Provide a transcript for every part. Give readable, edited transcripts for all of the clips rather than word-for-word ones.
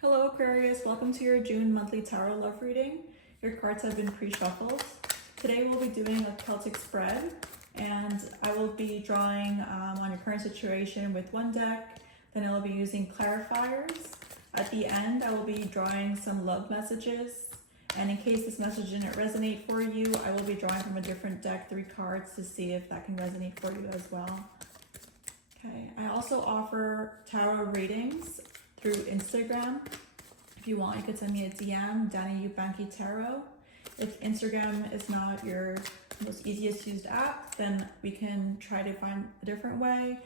Hello Aquarius, welcome to your June monthly tarot love reading. Your cards have been pre-shuffled. Today we'll be doing a Celtic spread and I will be drawing on your current situation with one deck, then I will be using clarifiers. At the end I will be drawing some love messages, and in case this message didn't resonate for you, I will be drawing from a different deck 3 cards to see if that can resonate for you as well. Okay, I also offer tarot readings through Instagram. If you want, you could send me a DM, Dani Yupanqui Tarot. If Instagram is not your most easiest used app, then we can try to find a different way.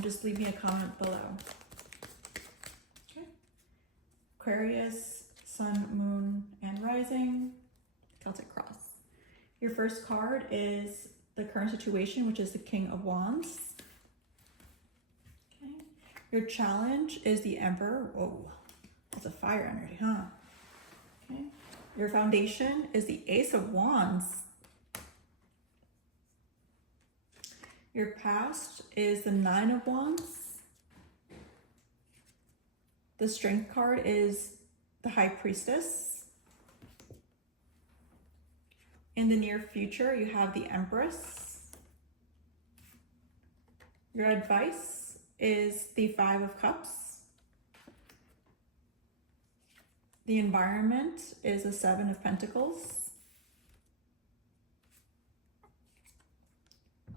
Just leave me a comment below. Okay. Aquarius, Sun, Moon, and Rising, Celtic Cross. Your first card is the current situation, which is the King of Wands. Your challenge is the Emperor. Whoa, that's a fire energy, huh? Okay. Your foundation is the Ace of Wands. Your past is the 9 of Wands. The Strength card is the High Priestess. In the near future, you have the Empress. Your advice is the 5 of Cups. The environment is the 7 of Pentacles.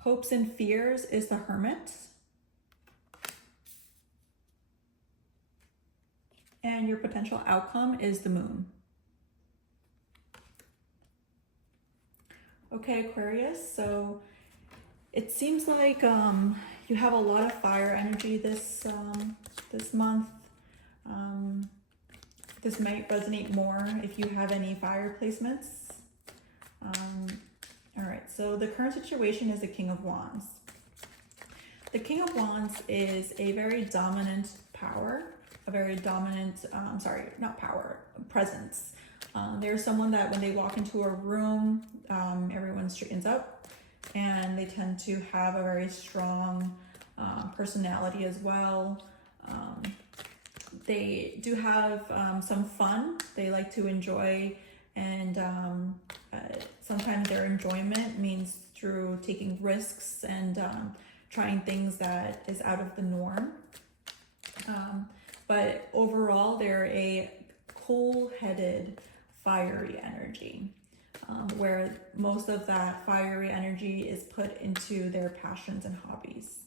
Hopes and fears is the Hermit. And your potential outcome is the Moon. Okay, Aquarius, so it seems like you have a lot of fire energy this month. This might resonate more if you have any fire placements. All right, so the current situation is the King of Wands. The King of Wands is a very dominant power, a very dominant, presence. There's someone that when they walk into a room, everyone straightens up, and they tend to have a very strong personality as well. They do have some fun. They like to enjoy, and sometimes their enjoyment means through taking risks and trying things that is out of the norm. But overall, they're a cool-headed, fiery energy. Where most of that fiery energy is put into their passions and hobbies,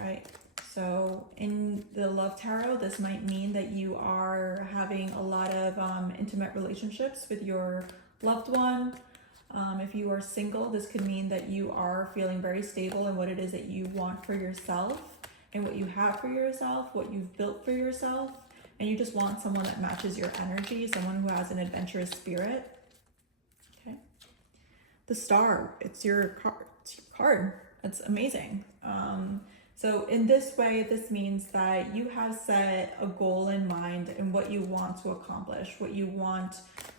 right? So in the love tarot, this might mean that you are having a lot of intimate relationships with your loved one. If you are single, this could mean that you are feeling very stable in what it is that you want for yourself and what you have for yourself, what you've built for yourself, and you just want someone that matches your energy, someone who has an adventurous spirit. The Star, it's your card. It's amazing. So in this way, this means that you have set a goal in mind and what you want to accomplish, what you want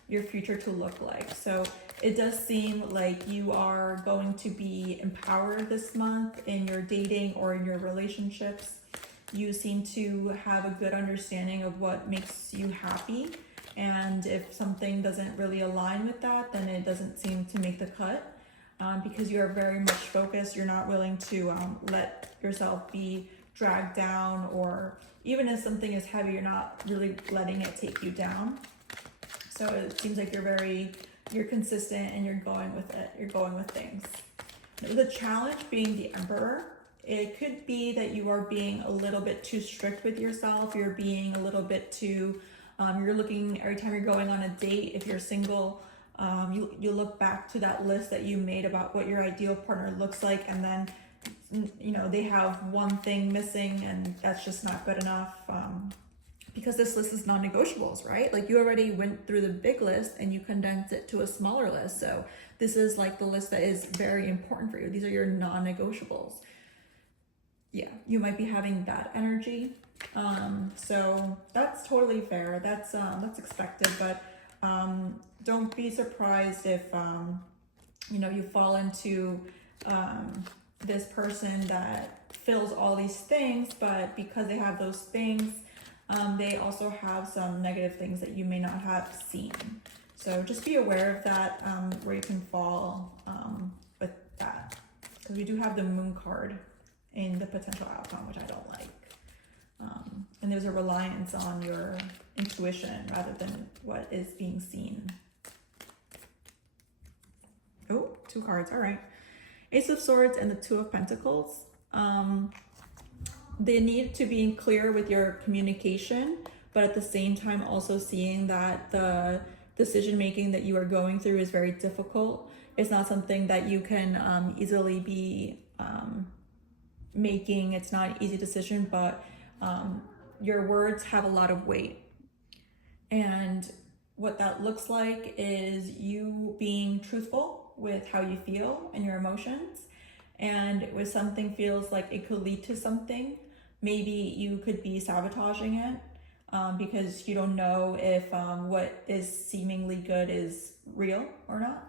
your future to look like. So it does seem like you are going to be empowered this month in your dating or in your relationships. You seem to have a good understanding of what makes you happy. And if something doesn't really align with that, then it doesn't seem to make the cut because you are very much focused. You're not willing to let yourself be dragged down, or even if something is heavy, you're not really letting it take you down. So it seems like you're consistent and you're going with it. You're going with things. The challenge being the Emperor, it could be that you are being a little bit too strict with yourself. You're being a little bit too you're looking, every time you're going on a date, if you're single, you look back to that list that you made about what your ideal partner looks like, and then they have one thing missing, and that's just not good enough, because this list is non-negotiables, right? Like, you already went through the big list and you condensed it to a smaller list. So this is like the list that is very important for you. These are your non-negotiables. Yeah, you might be having that energy. So that's totally fair. That's expected, but don't be surprised if you fall into this person that fills all these things, but because they have those things, they also have some negative things that you may not have seen. So just be aware of that, where you can fall with that. Because we do have the Moon card in the potential outcome, which I don't like. And there's a reliance on your intuition rather than what is being seen. Oh, 2 cards, all right. Ace of Swords and the 2 of Pentacles. They need to be clear with your communication, but at the same time also seeing that the decision making that you are going through is very difficult. It's not something that you can easily be making. It's not an easy decision, but your words have a lot of weight. And what that looks like is you being truthful with how you feel and your emotions. And if something feels like it could lead to something, maybe you could be sabotaging it because you don't know if what is seemingly good is real or not.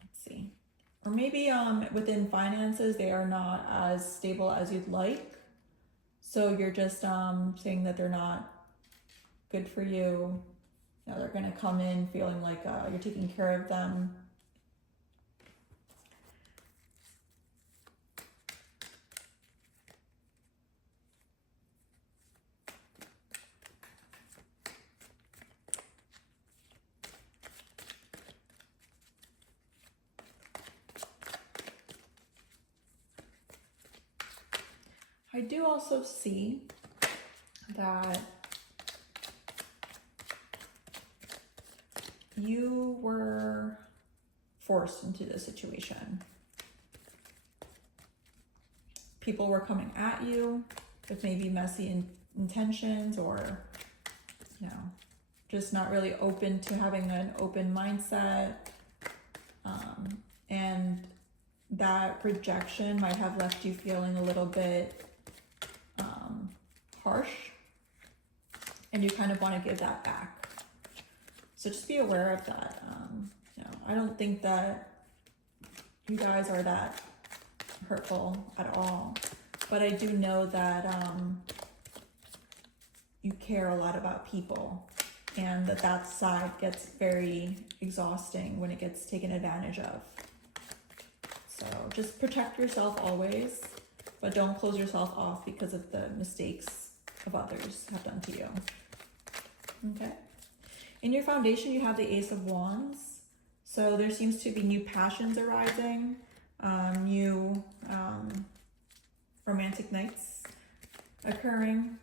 Let's see. Or maybe within finances, they are not as stable as you'd like. So you're just saying that they're not good for you. You know, they're going to come in feeling like you're taking care of them. I do also see that you were forced into this situation. People were coming at you with maybe messy intentions, or, you know, just not really open to having an open mindset. And that rejection might have left you feeling a little bit harsh, and you kind of want to give that back. So just be aware of that. You know, I don't think that you guys are that hurtful at all, but I do know that you care a lot about people, and that side gets very exhausting when it gets taken advantage of. So just protect yourself always, but don't close yourself off because of the mistakes of others have done to you. Okay. In your foundation, you have the Ace of Wands. So there seems to be new passions arising, new romantic nights occurring.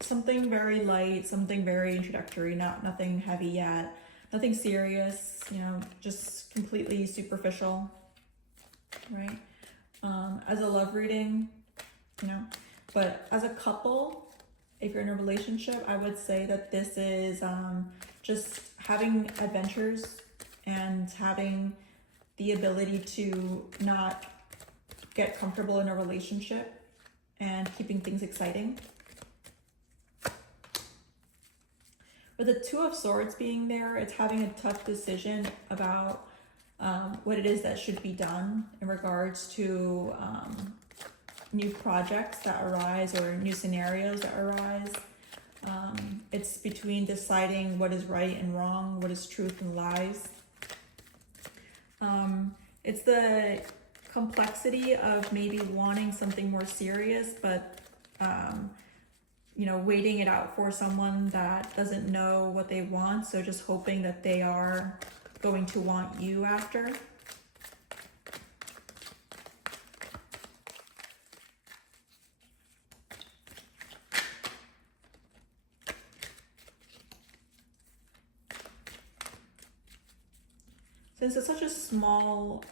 Something very light, something very introductory, nothing heavy yet, nothing serious, you know, just completely superficial, right? As a love reading, you know, but as a couple, if you're in a relationship, I would say that this is just having adventures and having the ability to not get comfortable in a relationship and keeping things exciting. With the 2 of Swords being there, it's having a tough decision about what it is that should be done in regards to new projects that arise or new scenarios that arise. It's between deciding what is right and wrong, what is truth and lies. It's the complexity of maybe wanting something more serious, but you know, waiting it out for someone that doesn't know what they want, so just hoping that they are going to want you after. Since it's such a small,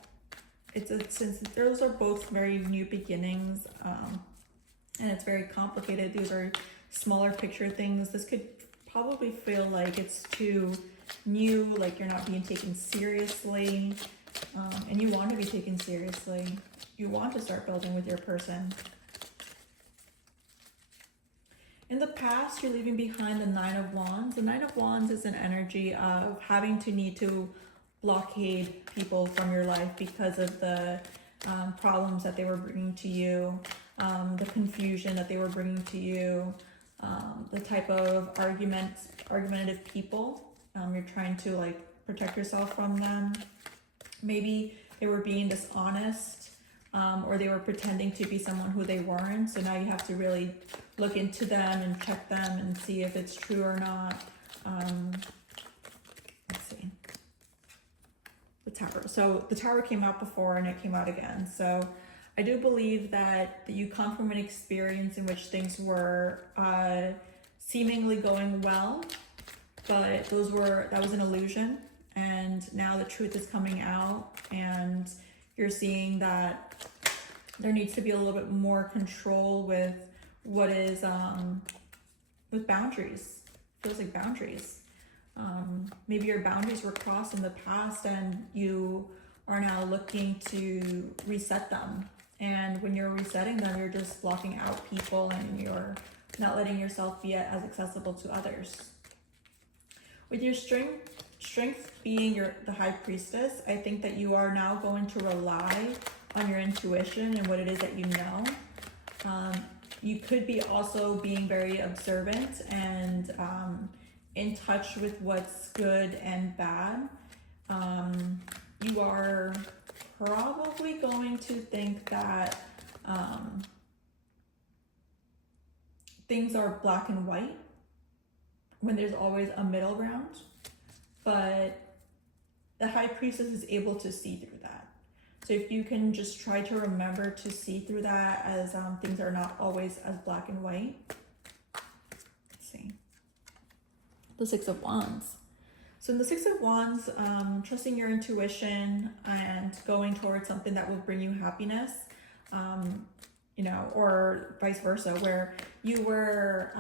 since those are both very new beginnings, and it's very complicated, these are smaller picture things, this could probably feel like it's too new, like you're not being taken seriously, and you want to be taken seriously. You want to start building with your person. In the past, you're leaving behind the 9 of Wands. The 9 of Wands is an energy of having to need to blockade people from your life because of the problems that they were bringing to you. the confusion that they were bringing to you, the type of argumentative people. You're trying to like protect yourself from them. Maybe they were being dishonest, or they were pretending to be someone who they weren't. So now you have to really look into them and check them and see if it's true or not. Let's see. The Tower. So the Tower came out before and it came out again. So I do believe that you come from an experience in which things were seemingly going well, but that was an illusion. And now the truth is coming out, and you're seeing that there needs to be a little bit more control with what is with boundaries. Feels like boundaries. Maybe your boundaries were crossed in the past and you are now looking to reset them. And when you're resetting them, you're just blocking out people and you're not letting yourself be as accessible to others. With your strength being the High Priestess, I think that you are now going to rely on your intuition and what it is that you know. You could be also being very observant and in touch with what's good and bad. You are probably going to think that things are black and white when there's always a middle ground, but the High Priestess is able to see through that. So if you can just try to remember to see through that as things are not always as black and white. Let's see. The Six of Wands. So in the Six of Wands, trusting your intuition and going towards something that will bring you happiness, you know, or vice versa, where you were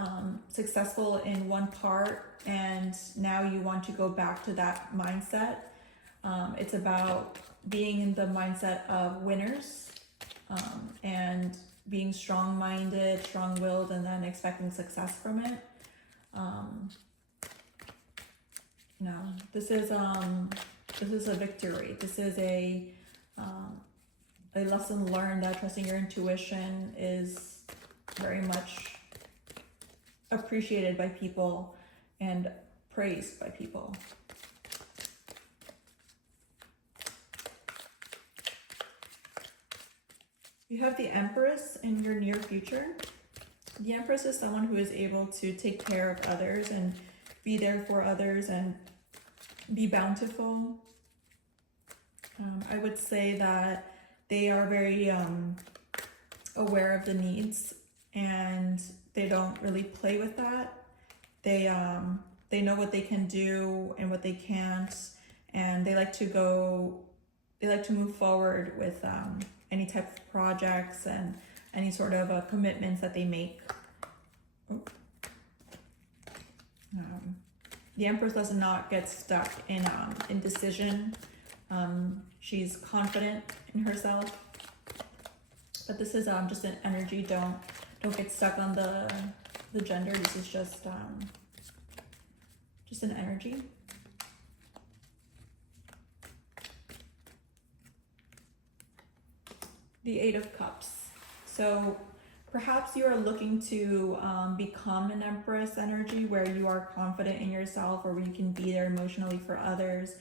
successful in one part and now you want to go back to that mindset. It's about being in the mindset of winners and being strong-minded, strong-willed, and then expecting success from it. No, this is a victory. This is a lesson learned that trusting your intuition is very much appreciated by people and praised by people. You have the Empress in your near future. The Empress is someone who is able to take care of others and be there for others and be bountiful. I would say that they are very aware of the needs and they don't really play with that. They know what they can do and what they can't, and they like to move forward with any type of projects and any sort of commitments that they make. The Empress does not get stuck in indecision. She's confident in herself, but this is just an energy. Don't get stuck on the gender. This is just an energy. The Eight of Cups. So perhaps you are looking to become an Empress energy where you are confident in yourself or where you can be there emotionally for others.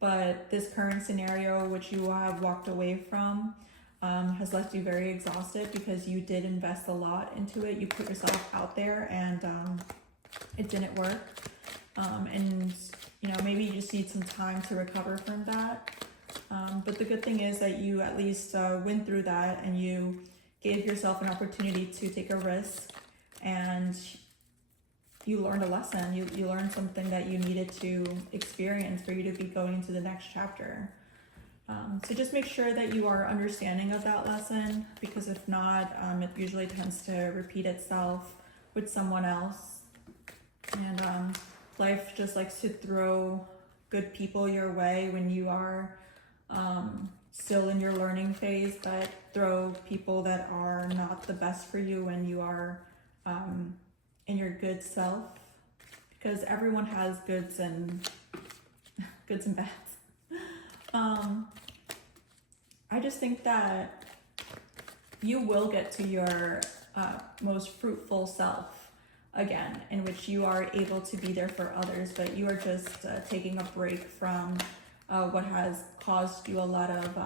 But this current scenario, which you have walked away from, has left you very exhausted because you did invest a lot into it. You put yourself out there and it didn't work. And you know, maybe you just need some time to recover from that. But the good thing is that you at least went through that and you gave yourself an opportunity to take a risk and you learned a lesson. You learned something that you needed to experience for you to be going into the next chapter. So just make sure that you are understanding of that lesson, because if not, it usually tends to repeat itself with someone else. And life just likes to throw good people your way when you are still in your learning phase, but throw people that are not the best for you when you are in your good self, because everyone has goods and bads. I just think that you will get to your most fruitful self again, in which you are able to be there for others, but you are just taking a break from what has caused you a lot of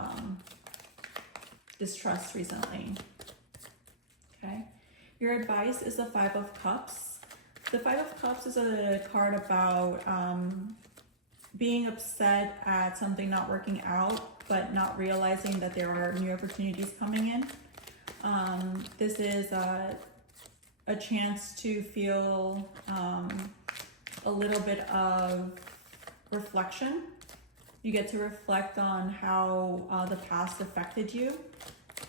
distrust recently. Okay, your advice is the Five of Cups. The Five of Cups is a card about being upset at something not working out, but not realizing that there are new opportunities coming in. This is a chance to feel a little bit of reflection. You get to reflect on how the past affected you,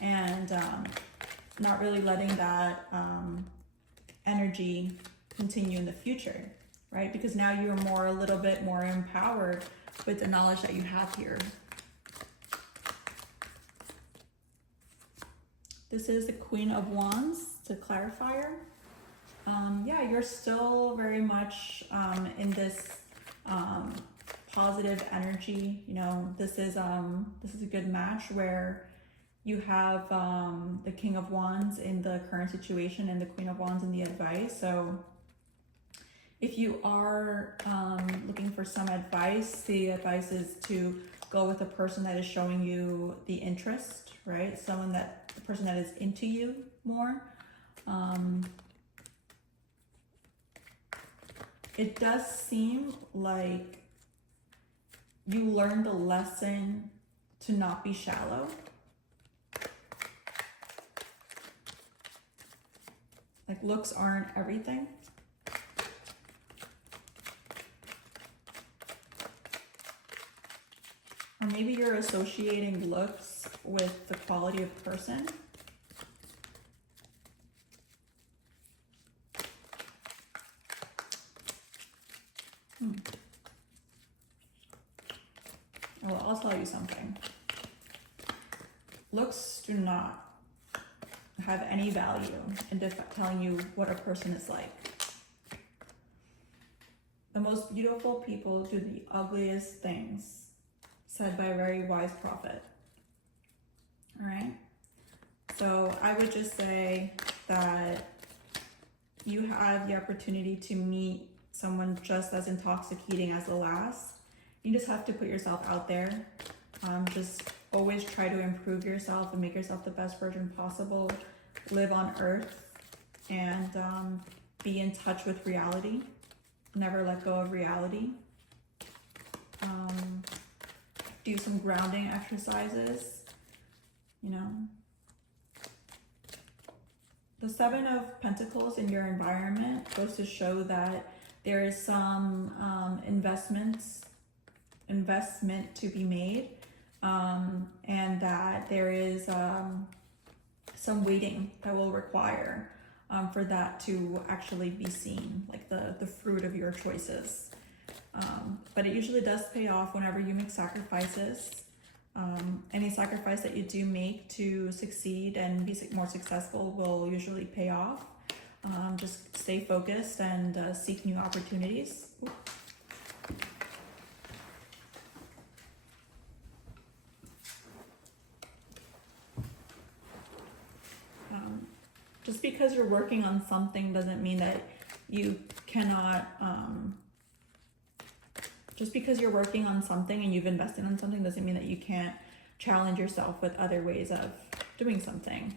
and not really letting that energy continue in the future, right? Because now you're a little bit more empowered with the knowledge that you have here. This is the Queen of Wands, the clarifier. Yeah, you're still very much in this positive energy. You know, this is a good match where you have the King of Wands in the current situation and the Queen of Wands in the advice. So if you are looking for some advice, the advice is to go with a person that is showing you the interest, right? The person that is into you more. It does seem like you learned a lesson to not be shallow. Like, looks aren't everything. Or maybe you're associating looks with the quality of person. Well, I'll tell you something. Looks do not have any value in telling you what a person is like. The most beautiful people do the ugliest things, said by a very wise prophet. All right? So I would just say that you have the opportunity to meet someone just as intoxicating as the last. You just have to put yourself out there. Just always try to improve yourself and make yourself the best version possible. Live on earth and be in touch with reality. Never let go of reality. Do some grounding exercises, you know. The Seven of Pentacles in your environment goes to show that there is some investment to be made, and that there is some waiting that will require for that to actually be seen, like the fruit of your choices. But it usually does pay off whenever you make sacrifices. Any sacrifice that you do make to succeed and be more successful will usually pay off. Just stay focused and seek new opportunities. Just because you're working on something doesn't mean that you cannot, just because you're working on something and you've invested in something doesn't mean that you can't challenge yourself with other ways of doing something.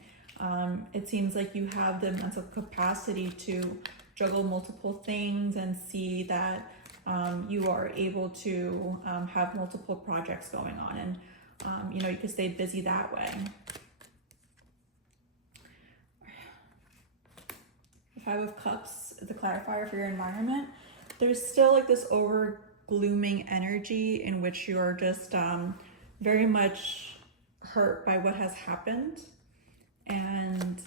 It seems like you have the mental capacity to juggle multiple things and see that you are able to have multiple projects going on, and you know, you can stay busy that way. Five of Cups, the clarifier for your environment. There's still like this over glooming energy in which you're just very much hurt by what has happened, and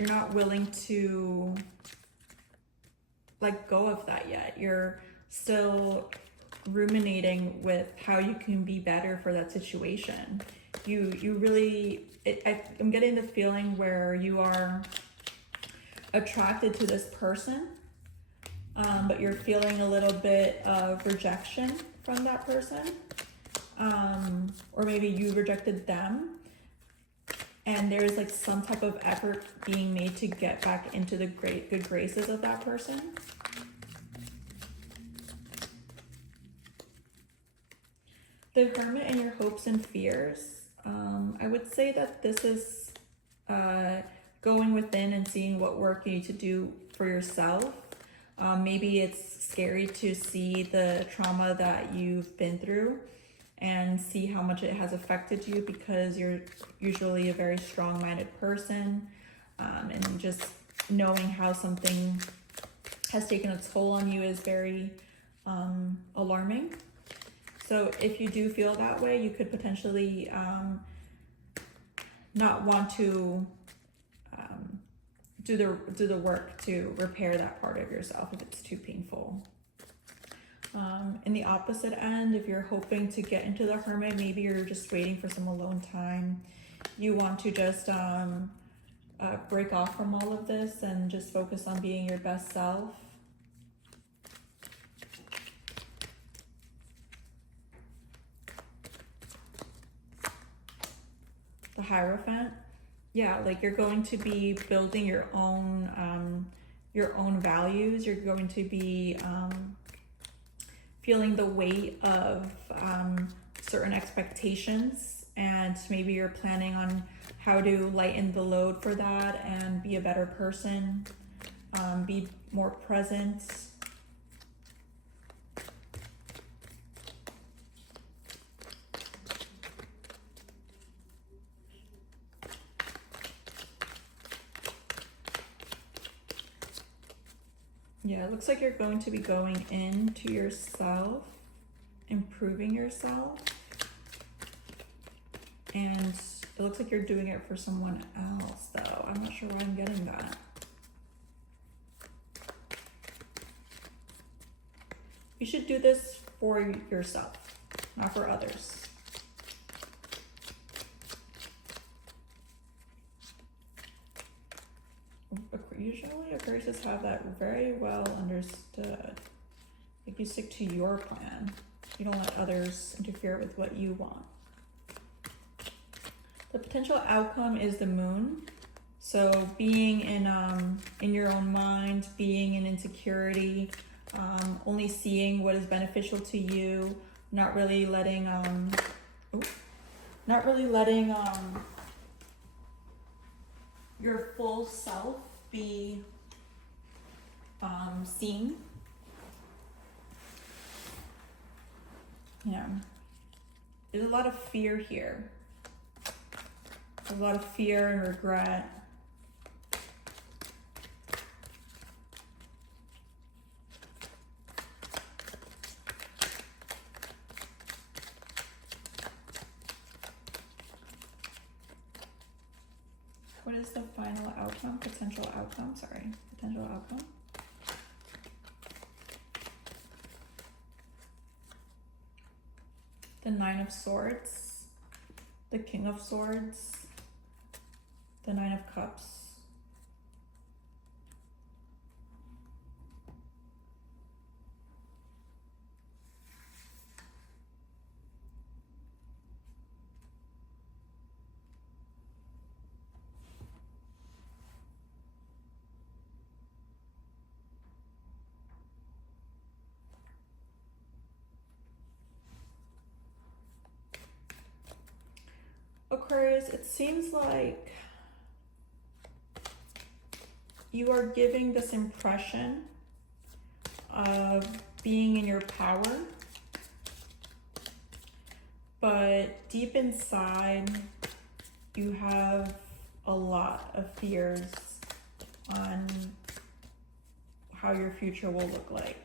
you're not willing to let go of that yet. You're still ruminating with how you can be better for that situation. You really, I'm getting the feeling where you are attracted to this person, but you're feeling a little bit of rejection from that person, or maybe you rejected them. and there's like some type of effort being made to get back into the good graces of that person. The Hermit and your hopes and fears. I would say that this is going within and seeing what work you need to do for yourself. Maybe it's scary to see the trauma that you've been through and see how much it has affected you, because you're usually a very strong-minded person, and just knowing how something has taken a toll on you is very alarming. So if you do feel that way, you could potentially not want to do the work to repair that part of yourself if it's too painful. In the opposite end, if you're hoping to get into the Hermit, maybe you're just waiting for some alone time. You want to just break off from all of this and just focus on being your best self. The Hierophant. Yeah, like you're going to be building your own values. You're going to be feeling the weight of certain expectations, and maybe you're planning on how to lighten the load for that and be a better person, be more present. Yeah, it looks like you're going to be going into yourself, improving yourself, and it looks like you're doing it for someone else, though. I'm not sure why I'm getting that. You should do this for yourself, not for others. Usually Aquarius have that very well understood. Like, you stick to your plan. You don't let others interfere with what you want. The potential outcome is the Moon. So being in your own mind, being in insecurity, only seeing what is beneficial to you, not really letting your full self be seen. Yeah, there's a lot of fear here. A lot of fear and regret. What is the final outcome? Potential outcome, sorry. Potential outcome. The Nine of Swords, the King of Swords, the Nine of Cups. Aquarius, it seems like you are giving this impression of being in your power, but deep inside you have a lot of fears on how your future will look like.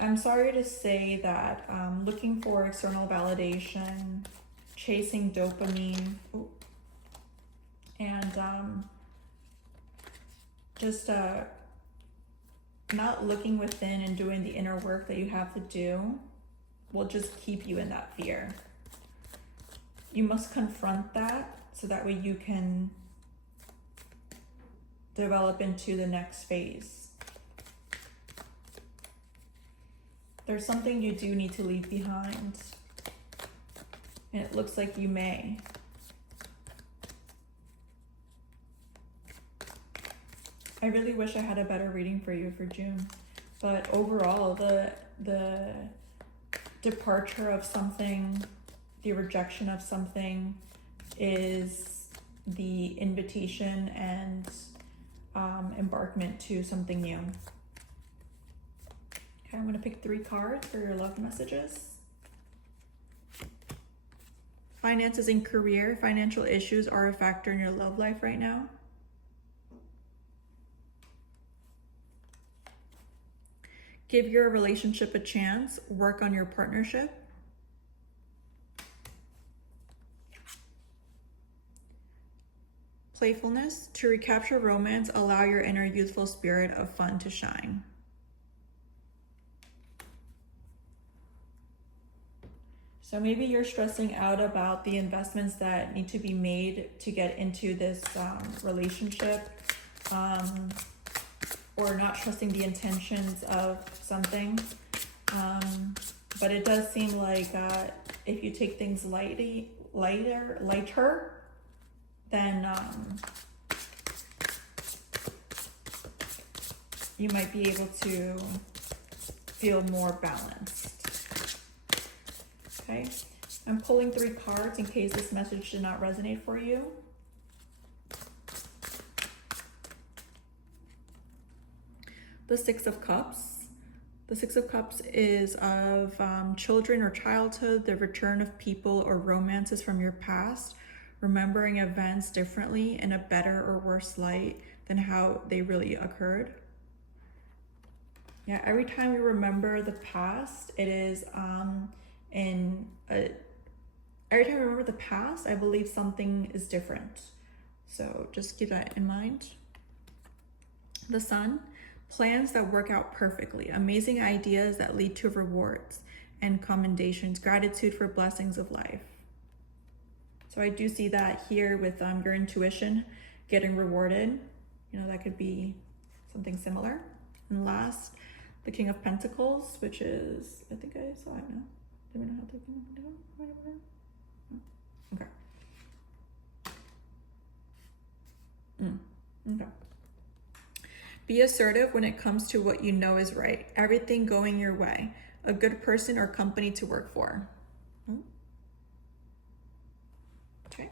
I'm sorry to say that looking for external validation, chasing dopamine, and just not looking within and doing the inner work that you have to do will just keep you in that fear. You must confront that so that way you can develop into the next phase. There's something you do need to leave behind, and it looks like you may. I really wish I had a better reading for you for June. But overall, the departure of something, the rejection of something is the invitation and embarkment to something new. Okay, I'm going to pick 3 cards for your love messages. Finances and career. Financial issues are a factor in your love life right now. Give your relationship a chance. Work on your partnership. Playfulness. To recapture romance, allow your inner youthful spirit of fun to shine. So maybe you're stressing out about the investments that need to be made to get into this relationship, or not trusting the intentions of something. But it does seem like if you take things lighter, then you might be able to feel more balanced. Okay, I'm pulling 3 cards in case this message did not resonate for you. The 6 of Cups. The 6 of Cups is of children or childhood, the return of people or romances from your past, remembering events differently in a better or worse light than how they really occurred. Yeah, every time you remember the past, it is every time I remember the past, I believe something is different. So just keep that in mind. The Sun. Plans that work out perfectly. Amazing ideas that lead to rewards and commendations. Gratitude for blessings of life. So I do see that here with your intuition getting rewarded. You know, that could be something similar. And last, the King of Pentacles, which is, I think I saw it now. Do we know how to do it? Okay. Okay. Be assertive when it comes to what you know is right. Everything going your way. A good person or company to work for. Okay.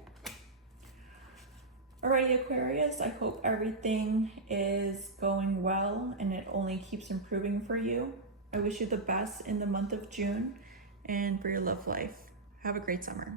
Alrighty, Aquarius. I hope everything is going well and it only keeps improving for you. I wish you the best in the month of June and for your love life. Have a great summer.